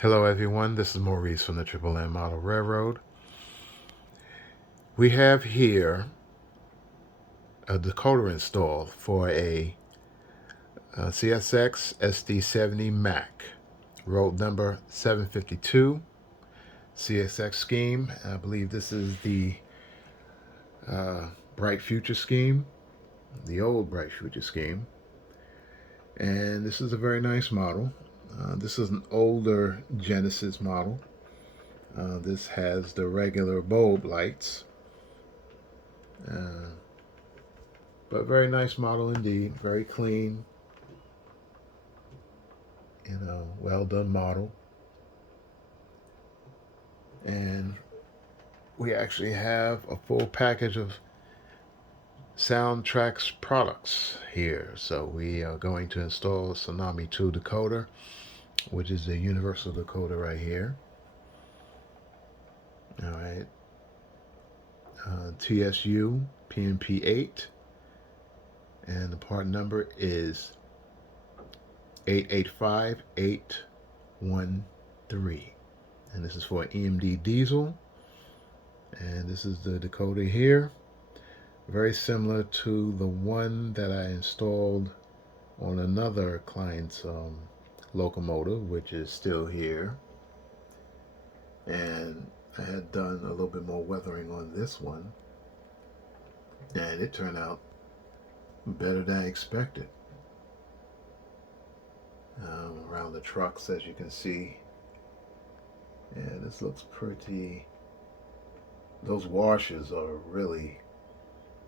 Hello everyone, this is Maurice from the Triple M Model Railroad. We have here a decoder installed for a SoundTraxx SD70MAC, road number 752, CSX scheme. I believe this is the Bright Future scheme, the old Bright Future scheme. And this is a very nice model. This is an older Genesis model. This has the regular bulb lights. But very nice model indeed. Very clean. Well done model. And we actually have a full package of SoundTraxx products here. So we are going to install a Tsunami 2 decoder, which is the universal decoder right here. All right. TSU PNP8, and the part number is 885813, and this is for EMD diesel. And this is the decoder here, very similar to the one that I installed on another client's locomotive, which is still here. And I had done a little bit more weathering on this one, and it turned out better than I expected. Around the trucks, as you can see, yeah, this looks pretty. Those washers are really,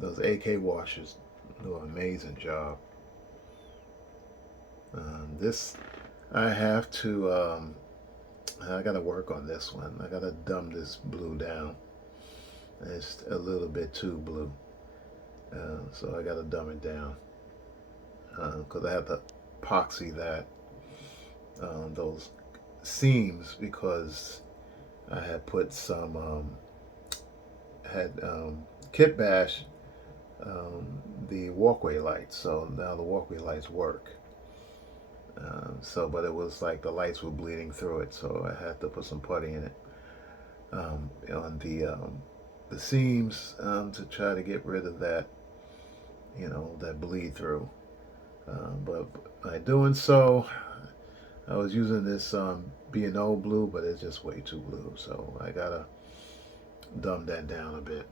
those AK washers do an amazing job. This, I have to, I gotta work on this one. I gotta dumb this blue down. It's a little bit too blue. So I gotta dumb it down. Because I have to epoxy that, those seams, because I had put some, kit bash the walkway lights. So now the walkway lights work. But it was like the lights were bleeding through it, so I had to put some putty in it on the seams to try to get rid of that, that bleed through. But by doing so, I was using this B&O blue, but it's just way too blue, so I gotta dumb that down a bit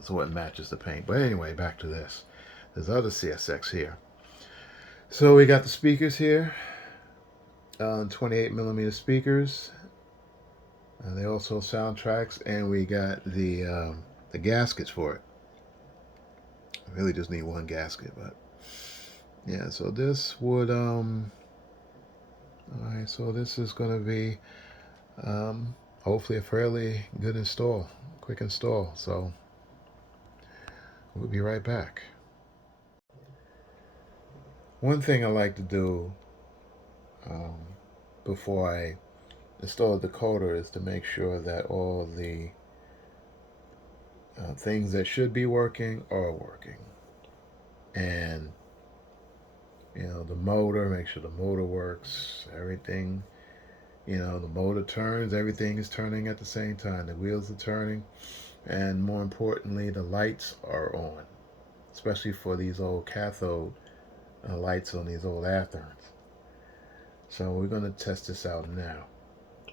so it matches the paint. But anyway, back to this. There's other CSX here. So we got the speakers here, 28mm speakers. They also SoundTraxx, and we got the gaskets for it. I really just need one gasket, but yeah. So this would all right. So this is going to be hopefully a fairly good install, quick install. So we'll be right back. One thing I like to do before I install the decoder is to make sure that all the things that should be working are working. And the motor, make sure the motor works, everything, the motor turns, everything is turning at the same time, the wheels are turning, and more importantly, the lights are on, especially for these old cathode lights on these old Athearns. So we're going to test this out now.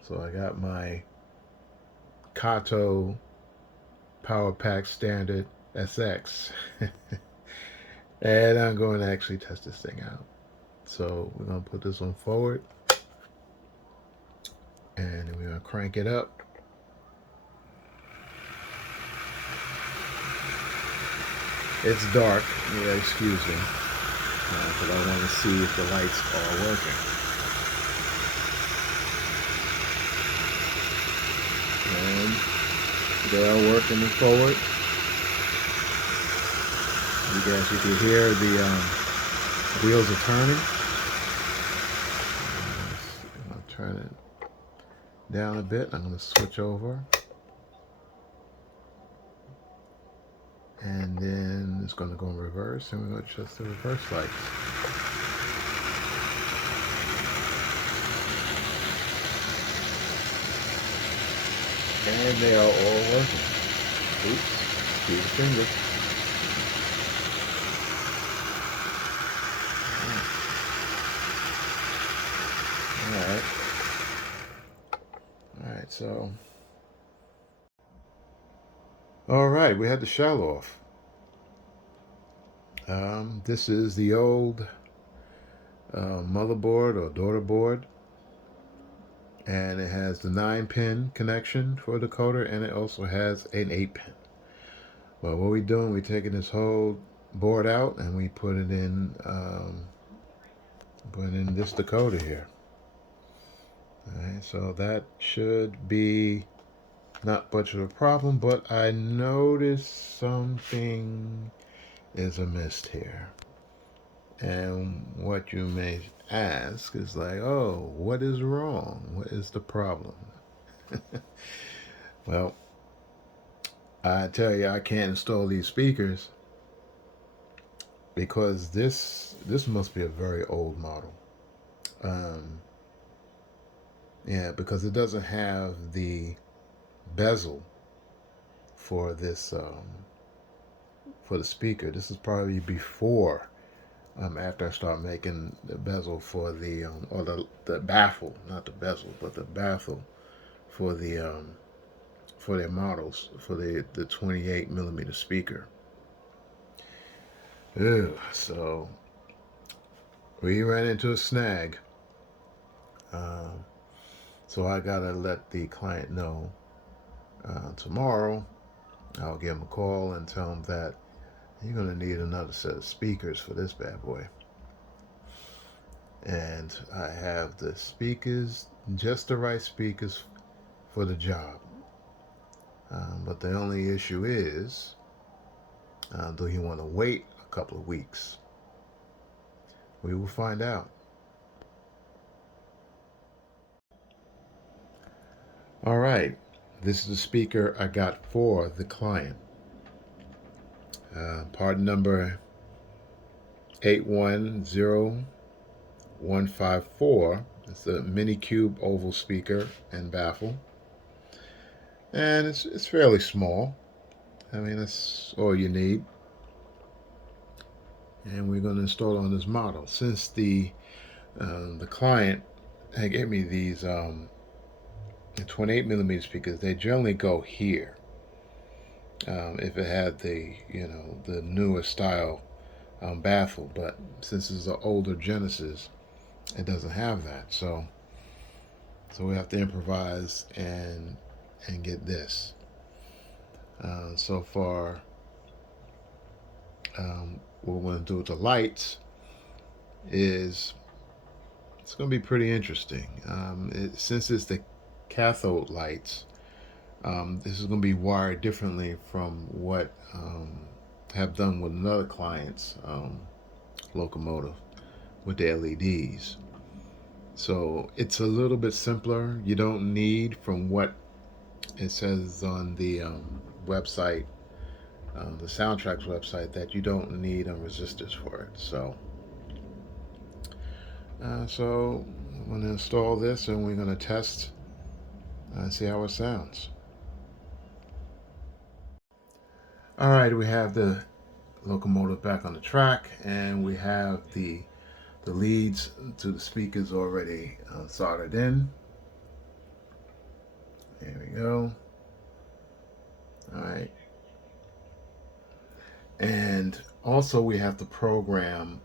So I got my Kato Power Pack Standard SX and I'm going to actually test this thing out. So we're going to put this one forward, and then we're going to crank it up. It's dark, yeah, excuse me, but I want to see if the lights are working. And they are working forward. You can hear the wheels are turning. I'm going to turn it down a bit. I'm going to switch over. And then it's going to go in reverse, and we're going to adjust the reverse lights. And they are all working. Oops, through the fingers. All right, so. All right, we had the shell off. This is the old motherboard or daughter board, and it has the 9-pin connection for the decoder, and it also has an 8-pin. Well, what we're doing, we're taking this whole board out and we put in this decoder here. All right, so that should be not much of a problem, but I noticed something is amiss here. And what you may ask is like, oh, what is wrong? What is the problem? Well, I tell you, I can't install these speakers because this must be a very old model. Yeah, because it doesn't have the bezel for this for the speaker. This is probably before after I start making the bezel for the or the baffle, not the bezel, but the baffle for their models for the 28mm speaker. Ew, so we ran into a snag. So I gotta let the client know tomorrow. I'll give him a call and tell him that you're gonna need another set of speakers for this bad boy. And I have the speakers, just the right speakers for the job. But the only issue is, do you want to wait a couple of weeks? We will find out. All right, this is the speaker I got for the client. Part number 810154. It's a mini cube oval speaker and baffle. And it's fairly small. I mean, that's all you need. And we're going to install it on this model. Since the client gave me these 28mm speakers, they generally go here. If it had the the newer style baffle, but since it's an older Genesis, it doesn't have that. So we have to improvise and get this. So far, what we're going to do with the lights is it's going to be pretty interesting. Since it's the cathode lights, this is going to be wired differently from what have done with another client's Locomotive with the LEDs. So it's a little bit simpler. You don't need, from what it says on the website, the SoundTraxx website, that you don't need resistors for it. So I'm going to install this and we're going to test and see how it sounds. All right, we have the Locomotive back on the track, and we have the leads to the speakers already soldered in. There we go. All right. And also we have to program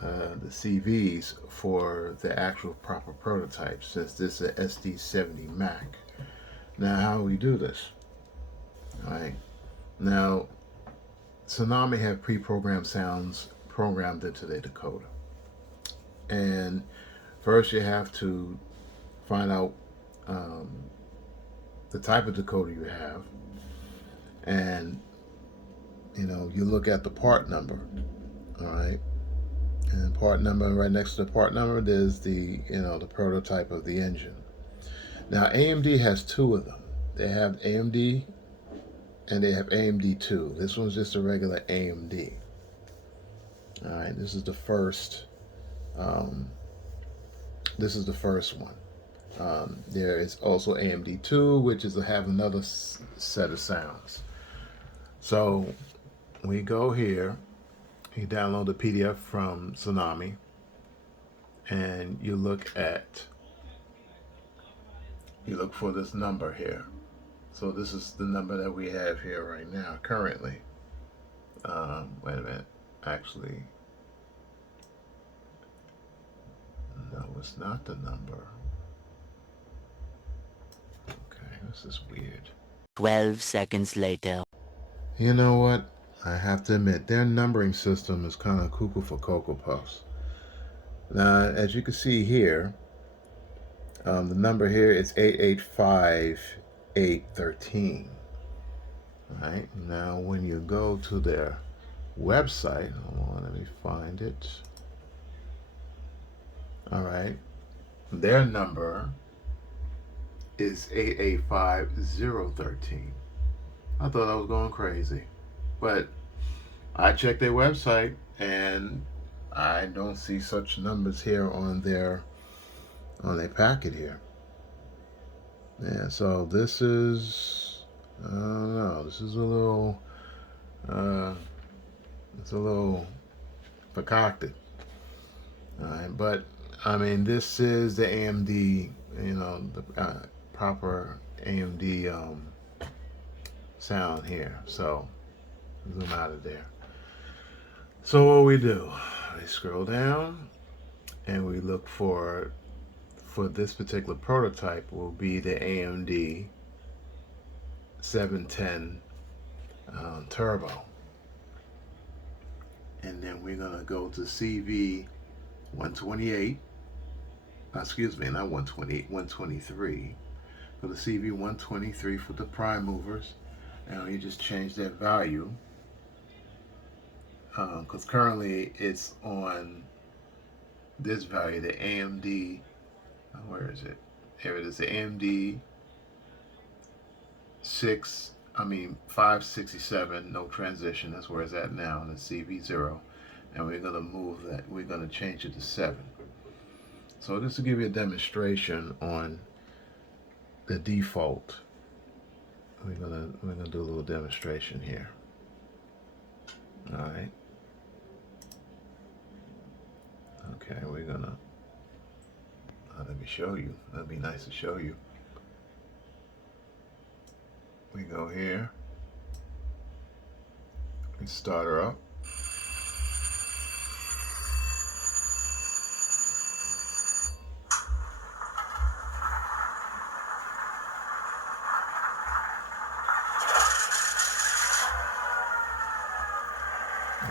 the CVs for the actual proper prototype, since this is a SD70MAC. Now, how do we do this? All right. Now, Tsunami have pre-programmed sounds programmed into their decoder. And first you have to find out the type of decoder you have. And, you look at the part number. All right. And part number, right next to the part number, there's the, the prototype of the engine. Now, AMD has two of them. They have AMD and they have AMD2. This one's just a regular AMD. All right, this is the first. This is the first one. There is also AMD2, which is to have another set of sounds. So we go here, you download the PDF from Tsunami, and you look for this number here. So this is the number that we have here right now, currently. Wait a minute, actually, no, it's not the number. Okay, this is weird. 12 seconds later. You know what? I have to admit, their numbering system is kind of cuckoo for Cocoa Puffs. Now, as you can see here, the number here is 885813. All right, now when you go to their website, hold on, let me find it. All right, their number is 885013. I thought I was going crazy, but I checked their website and I don't see such numbers here on their packet here. Yeah, so this is, I don't know, this is a little it's a little concocted. All right, but I mean, this is the AMD, you know, the proper AMD sound here. So zoom out of there. So what we do, we scroll down and we look for this particular prototype will be the AMD 710 Turbo. And then we're gonna go to CV 128. Excuse me, not 128, 123. Go to CV 123 for the prime movers, and you just change that value because currently it's on this value, the AMD. Where is it? Here it is, the AMD 567, no transition. That's where it's at now, and the CV0. And we're gonna move that. We're gonna change it to 7. So this will give you a demonstration on the default. We're gonna do a little demonstration here. All right. Okay, we're gonna. Let me show you. That'd be nice to show you. We go here. We start her up.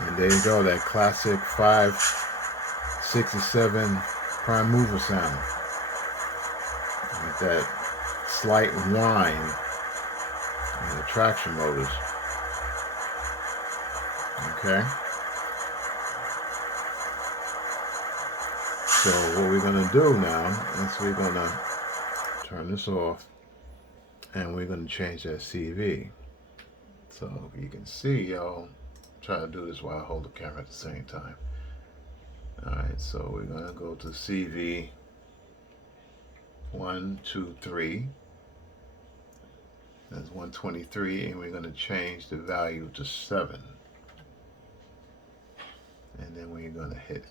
And there you go, that classic 567 prime mover sound. With that slight whine and the traction motors. Okay. So what we're gonna do now is we're gonna turn this off and we're gonna change that CV. So you can see, y'all, try to do this while I hold the camera at the same time. Alright, so we're gonna go to CV 123. That's 123, and we're going to change the value to 7. And then we're going to hit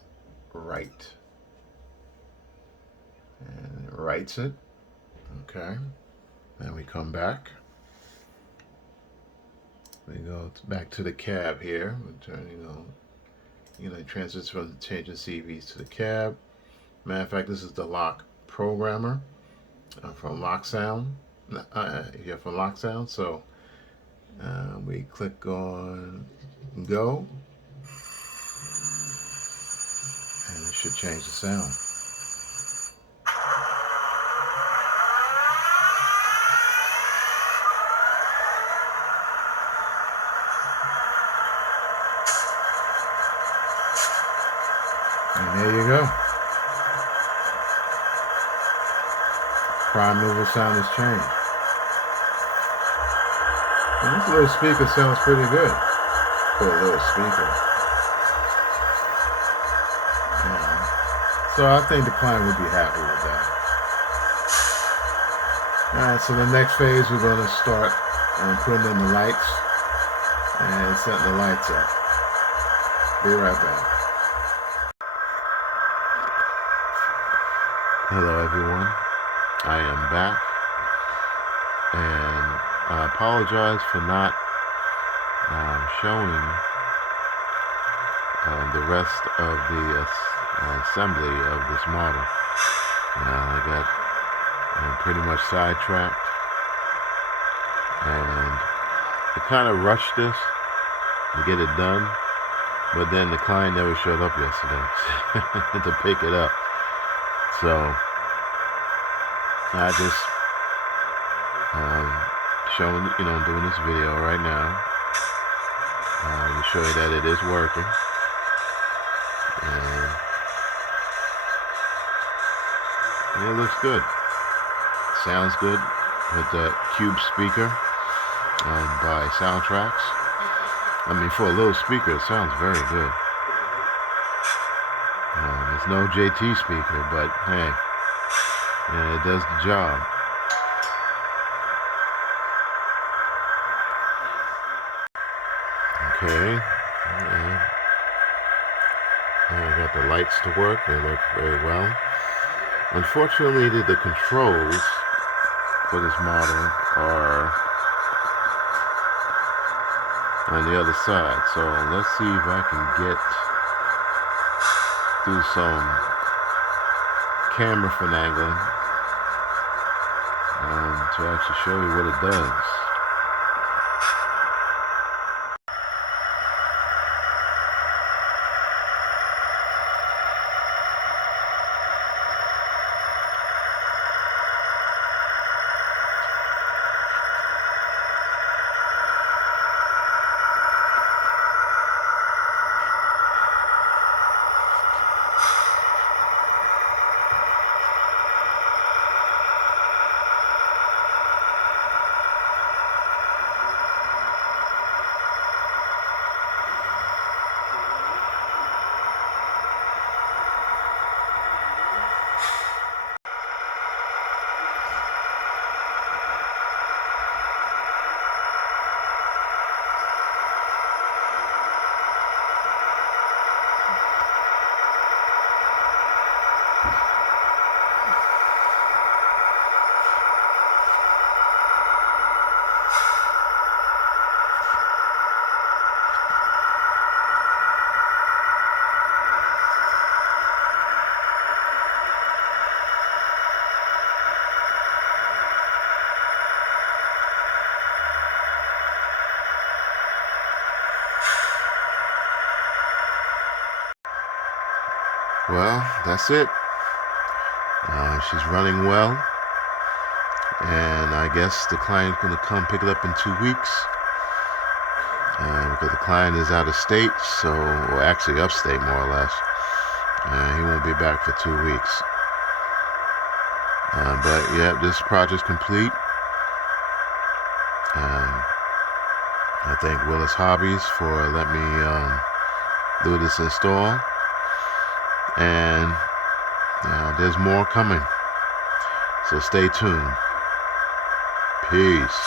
write. And it writes it. Okay. Then we come back. We go back to the cab here. We turn, transits from changing CVs to the cab. Matter of fact, this is the lock programmer from Lock Sound. Here from Lock Sound. So we click on go, and it should change the sound. And there you go. Prime mover sound has changed. And this little speaker sounds pretty good for a little speaker. Yeah. So I think the client would be happy with that. Alright, so the next phase we're going to start putting in the lights and setting the lights up. Be right back. Hello everyone, I am back, and I apologize for not showing the rest of the assembly of this model. I got pretty much sidetracked, and I kind of rushed this to get it done, but then the client never showed up yesterday to pick it up. So I just showing, doing this video right now to show you that it is working, and it looks good. Sounds good with the Cube speaker by SoundTraxx. I mean, for a little speaker, it sounds very good. It's no JT speaker, but hey, it does the job. Okay, I got the lights to work. They work very well. Unfortunately, the controls for this model are on the other side. So let's see if I can do some camera finagling to actually show you what it does. Well, that's it. She's running well, and I guess the client's going to come pick it up in 2 weeks, because the client is out of state, or actually upstate more or less. He won't be back for 2 weeks. But yeah, this project's complete. I thank Willis Hobbies for letting me do this install. And there's more coming, so stay tuned. Peace.